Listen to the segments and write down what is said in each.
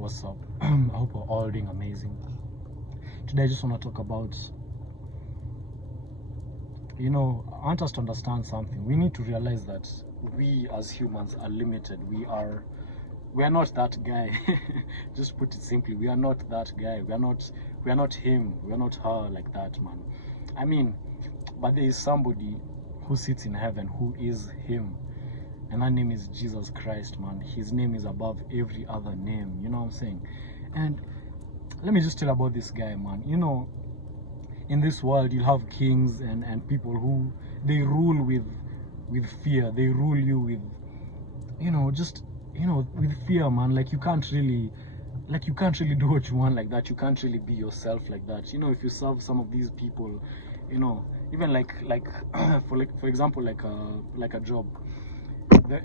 What's up? I hope we're all doing amazing. Today I just want to talk about, I want us to understand something. We need to realize that we as humans are limited. We are not that guy. Just put it simply, we are not that guy. We are not him. We are not her like that, man. I mean, but there is somebody who sits in heaven who is him. And that name is Jesus Christ, man. His name is above every other name. You know what I'm saying? And let me just tell about this guy, man. In this world, you'll have kings and people who they rule with fear. They rule you with, with fear, man. Like you can't really do what you want like that. You can't really be yourself like that. If you serve some of these people, even like for example, like a job.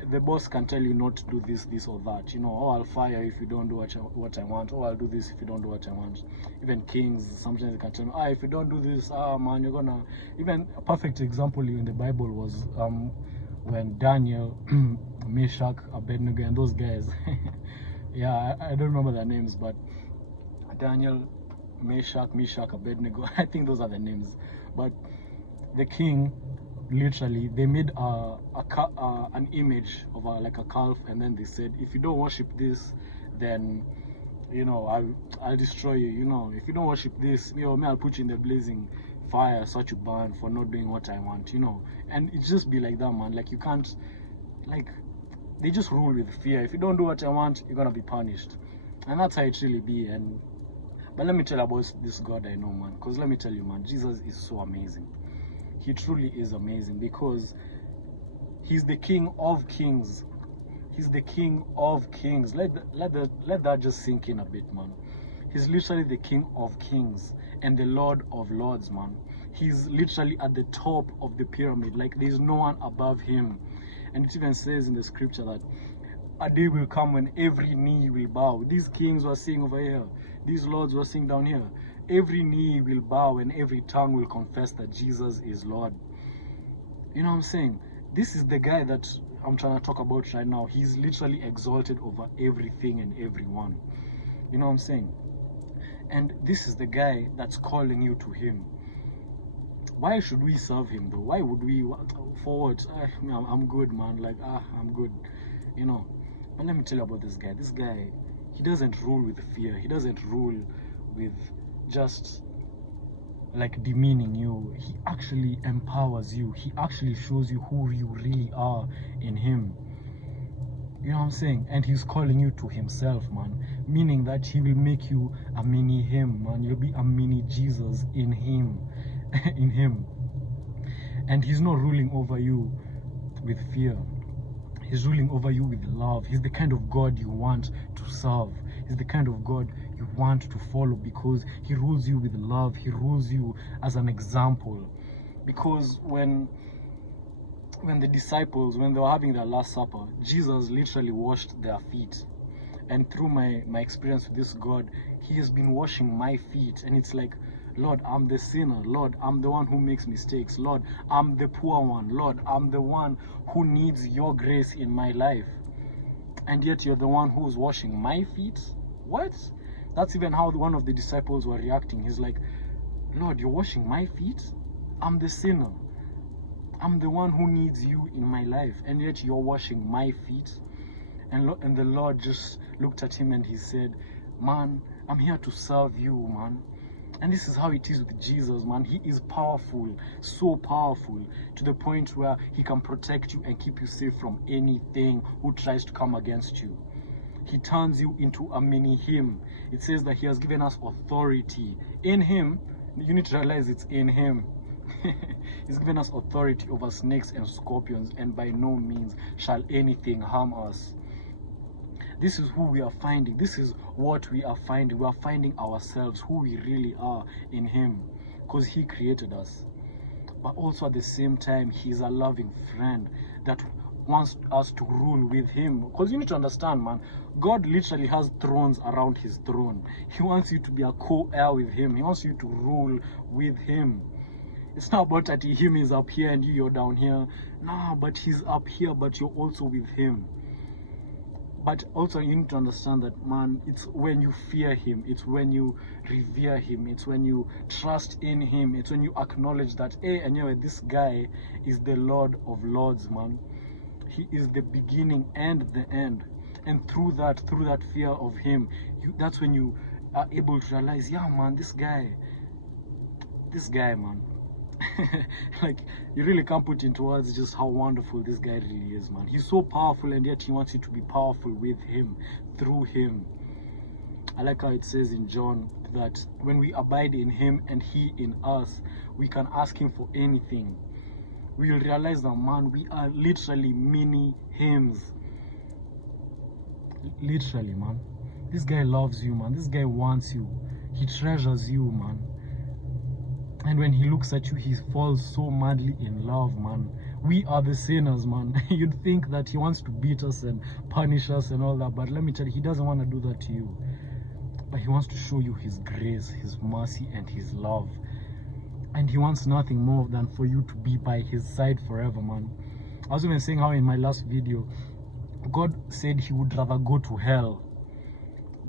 The boss can tell you not to do this or that, oh, I'll fire you if you don't do what I want, or I'll do this if you don't do what I want. Even kings, sometimes they can tell me, if you don't do this, man, you're gonna. Even a perfect example in the Bible was when Daniel, Meshach, Abednego, and those guys, yeah, I don't remember their names, but Daniel, Meshach, Abednego, I think those are the names. But the king, literally, they made an image of like a calf, and then they said, if you don't worship this, then I'll destroy you. If you don't worship this, I'll put you in the blazing fire, so you burn for not doing what I want. And it just be like that, man. Like you can't, like, they just rule with fear. If you don't do what I want, you're gonna be punished, and that's how it really be. But let me tell you about this God I know, man, because let me tell you, man, Jesus is so amazing. He truly is amazing, because he's the King of Kings. He's the King of Kings. Let that just sink in a bit, man. He's literally the King of Kings and the Lord of Lords, man. He's literally at the top of the pyramid. Like there's no one above him. And it even says in the scripture that a day will come when every knee will bow. These kings were sitting over here. These lords were sitting down here. Every knee will bow and every tongue will confess that Jesus is Lord. You know what I'm saying? This is the guy that I'm trying to talk about right now. He's literally exalted over everything and everyone. You know what I'm saying? And this is the guy that's calling you to him. Why should we serve him though? Why would we? For what? I'm good, man. Like, I'm good. But let me tell you about this guy. This guy, he doesn't rule with fear. He doesn't rule with just like demeaning you. He actually empowers you. He actually shows you who you really are in him. You know what I'm saying? And he's calling you to himself, man. Meaning that he will make you a mini him, man. You'll be a mini Jesus in him. In him. And he's not ruling over you with fear. He's ruling over you with love. He's the kind of God you want to serve. He's the kind of God you want to follow, because he rules you with love. He rules you as an example. Because when the disciples, when they were having their Last Supper, Jesus literally washed their feet. And through my experience with this God, he has been washing my feet. And it's like, Lord, I'm the sinner. Lord, I'm the one who makes mistakes. Lord, I'm the poor one. Lord, I'm the one who needs your grace in my life. And yet you're the one who's washing my feet? What? That's even how one of the disciples were reacting. He's like, Lord, you're washing my feet? I'm the sinner. I'm the one who needs you in my life. And yet you're washing my feet? And the Lord just looked at him and he said, man, I'm here to serve you, man. And this is how it is with Jesus, man. He is powerful, so powerful, to the point where he can protect you and keep you safe from anything who tries to come against you. He turns you into a mini him. It says that he has given us authority. In him, you need to realize it's in him. He's given us authority over snakes and scorpions, and by no means shall anything harm us. This is who we are finding. This is what we are finding. We are finding ourselves, who we really are in him, because he created us. But also at the same time, he's a loving friend that wants us to rule with him. Because you need to understand, man, God literally has thrones around his throne. He wants you to be a co-heir with him. He wants you to rule with him. It's not about that him is up here and you're down here. No, but he's up here, but you're also with him. But also you need to understand that, man, it's when you fear him, it's when you revere him, it's when you trust in him, it's when you acknowledge that, hey, anyway, this guy is the Lord of Lords, man. He is the beginning and the end. And through that fear of him, that's when you are able to realize, yeah, man, this guy, man. Like, you really can't put into words just how wonderful this guy really is, man. He's so powerful, and yet he wants you to be powerful with him, through him. I like how it says in John that when we abide in him and he in us, we can ask him for anything. We will realize that, man, we are literally mini hymns. Literally, man. This guy loves you, man. This guy wants you. He treasures you, man. And when he looks at you, he falls so madly in love, man. We are the sinners, man. You'd think that he wants to beat us and punish us and all that, but let me tell you, he doesn't want to do that to you. But he wants to show you his grace, his mercy, and his love. And he wants nothing more than for you to be by his side forever, man. I was even saying how in my last video, God said he would rather go to hell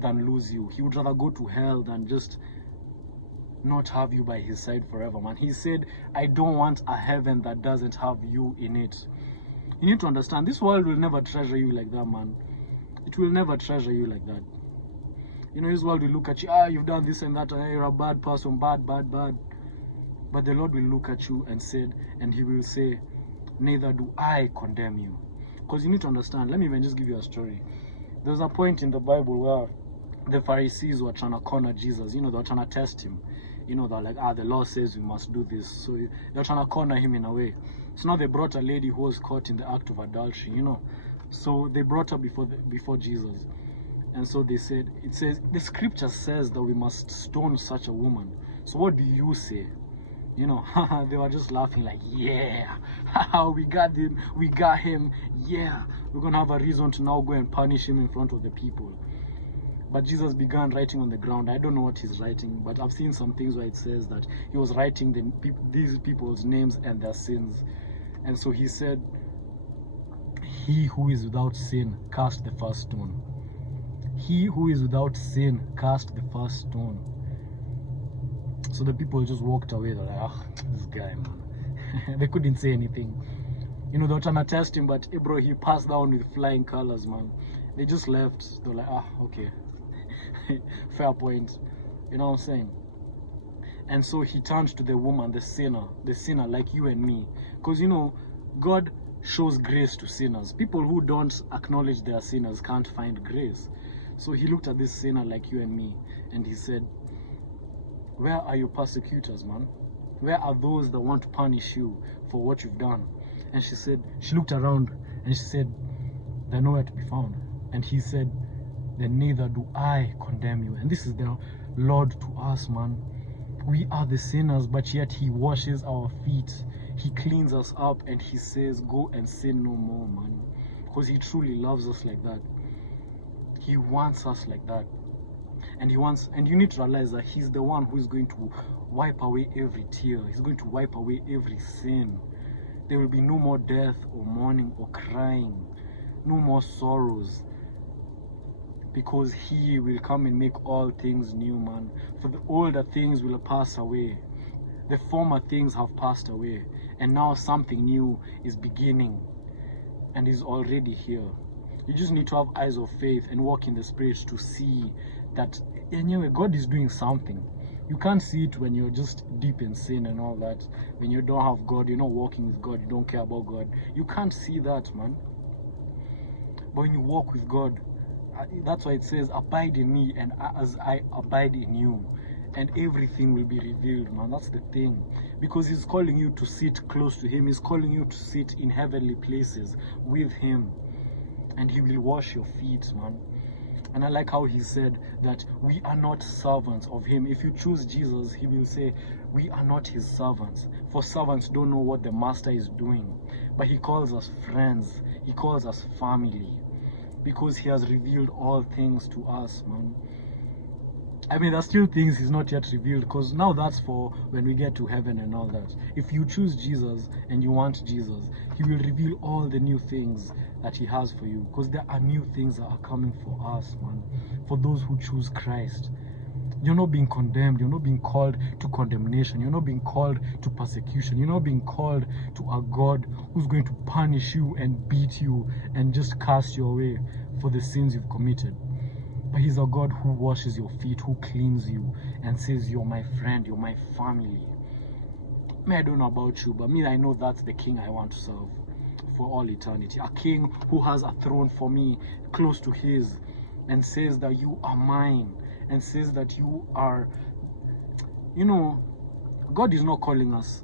than lose you. He would rather go to hell than just not have you by his side forever, man. He said, I don't want a heaven that doesn't have you in it. You need to understand, this world will never treasure you like that, man. It will never treasure you like that. You know, this world will look at you, you've done this and that, you're a bad person, bad. But the Lord will look at you and he will say, neither do I condemn you. Because you need to understand, let me even just give you a story. There's a point in the Bible where the Pharisees were trying to corner Jesus. You know, they were trying to test him. You know, they're like, the law says we must do this. So they're trying to corner him in a way. So now they brought a lady who was caught in the act of adultery, you know. So they brought her before Jesus. And so they said, it says, the scripture says that we must stone such a woman. So what do you say? You know, they were just laughing like, yeah, we got him, yeah. We're going to have a reason to now go and punish him in front of the people. But Jesus began writing on the ground. I don't know what he's writing, but I've seen some things where it says that he was writing these people's names and their sins. And so he said, he who is without sin, cast the first stone. He who is without sin, cast the first stone. So the people just walked away. They're like, this guy, man. They couldn't say anything. You know, they were trying to test him, but bro, he passed down with flying colors, man. They just left. They're like, okay. Fair point. You know what I'm saying? And so he turned to the woman, the sinner like you and me. Because, you know, God shows grace to sinners. People who don't acknowledge they are sinners can't find grace. So he looked at this sinner like you and me, and he said, where are your persecutors, man? Where are those that want to punish you for what you've done? And she looked around and she said, they're nowhere to be found. And he said, then neither do I condemn you. And this is the Lord to us, man. We are the sinners, but yet he washes our feet. He cleans us up and he says, go and sin no more, man. Because he truly loves us like that. He wants us like that. And you need to realize that he's the one who is going to wipe away every tear. He's going to wipe away every sin. There will be no more death or mourning or crying. No more sorrows. Because he will come and make all things new, man. For the older things will pass away. The former things have passed away. And now something new is beginning. And is already here. You just need to have eyes of faith and walk in the Spirit to see that, anyway, God is doing something. You can't see it when you're just deep in sin and all that. When you don't have God, you're not walking with God, you don't care about God. You can't see that, man. But when you walk with God, that's why it says, abide in me and as I abide in you. And everything will be revealed, man. That's the thing. Because he's calling you to sit close to him. He's calling you to sit in heavenly places with him. And he will wash your feet, man. And I like how he said that we are not servants of him. If you choose Jesus, he will say, we are not his servants. For servants don't know what the master is doing. But he calls us friends. He calls us family. Because he has revealed all things to us, man. I mean, there's still things he's not yet revealed, because now that's for when we get to heaven and all that. If you choose Jesus and you want Jesus, he will reveal all the new things that he has for you, because there are new things that are coming for us, man. For those who choose Christ. You're not being condemned. You're not being called to condemnation. You're not being called to persecution. You're not being called to a God who's going to punish you and beat you and just cast you away for the sins you've committed. But he's a God who washes your feet, who cleans you and says, you're my friend, you're my family. Me, I don't know about you, but me, I know that's the king I want to serve for all eternity. A king who has a throne for me close to his and says that you are mine, and says that you are, you know, God is not calling us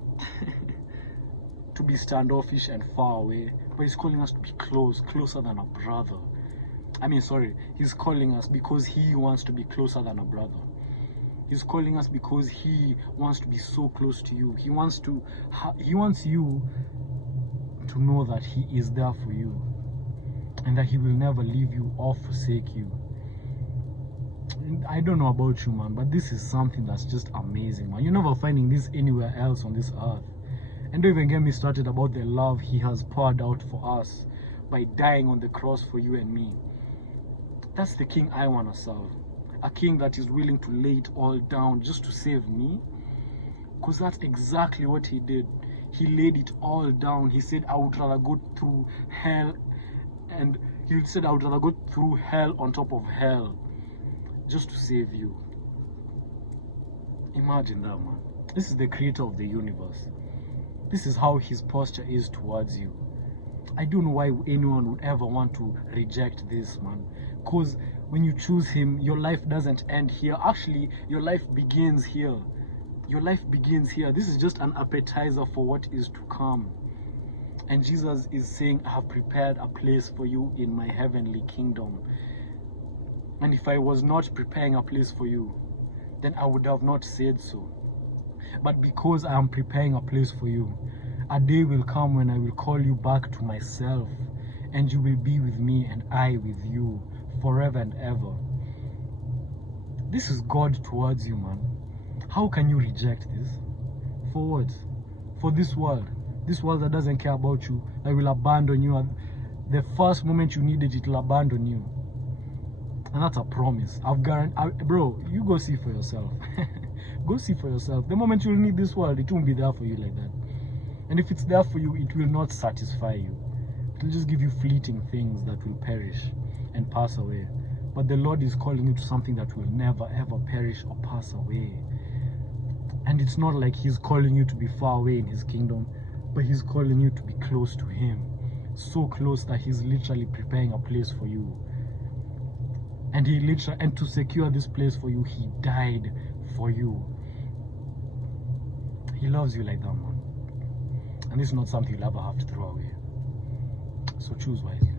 to be standoffish and far away, but he's calling us to be closer than a brother. I mean, sorry, he's calling us because he wants to be closer than a brother. He's calling us because he wants to be so close to you. He wants you to know that he is there for you and that he will never leave you or forsake you. I don't know about you, man, but this is something that's just amazing, man. You're never finding this anywhere else on this earth. And don't even get me started about the love he has poured out for us by dying on the cross for you and me. That's the king I want to serve. A king that is willing to lay it all down just to save me. Because that's exactly what he did. He laid it all down. He said, I would rather go through hell. And he said, I would rather go through hell on top of hell just to save you. Imagine that, man. This is the creator of the universe. This is how his posture is towards you. I don't know why anyone would ever want to reject this, man. Because when you choose him, your life doesn't end here. Actually, your life begins here. Your life begins here. This is just an appetizer for what is to come. And Jesus is saying, I have prepared a place for you in my heavenly kingdom. And if I was not preparing a place for you, then I would have not said so. But because I am preparing a place for you, a day will come when I will call you back to myself, and you will be with me and I with you forever and ever. This is God towards you, man. How can you reject this? For what? For this world that doesn't care about you, that will abandon you. The first moment you need it, it will abandon you. And that's a promise. Bro, you go see for yourself. Go see for yourself. The moment you'll need this world, it won't be there for you like that. And if it's there for you, it will not satisfy you. It will just give you fleeting things that will perish and pass away. But the Lord is calling you to something that will never ever perish or pass away. And it's not like he's calling you to be far away in his kingdom, but he's calling you to be close to him. So close that he's literally preparing a place for you. And and to secure this place for you, he died for you. He loves you like that, man. And this is not something you'll ever have to throw away. So choose wisely.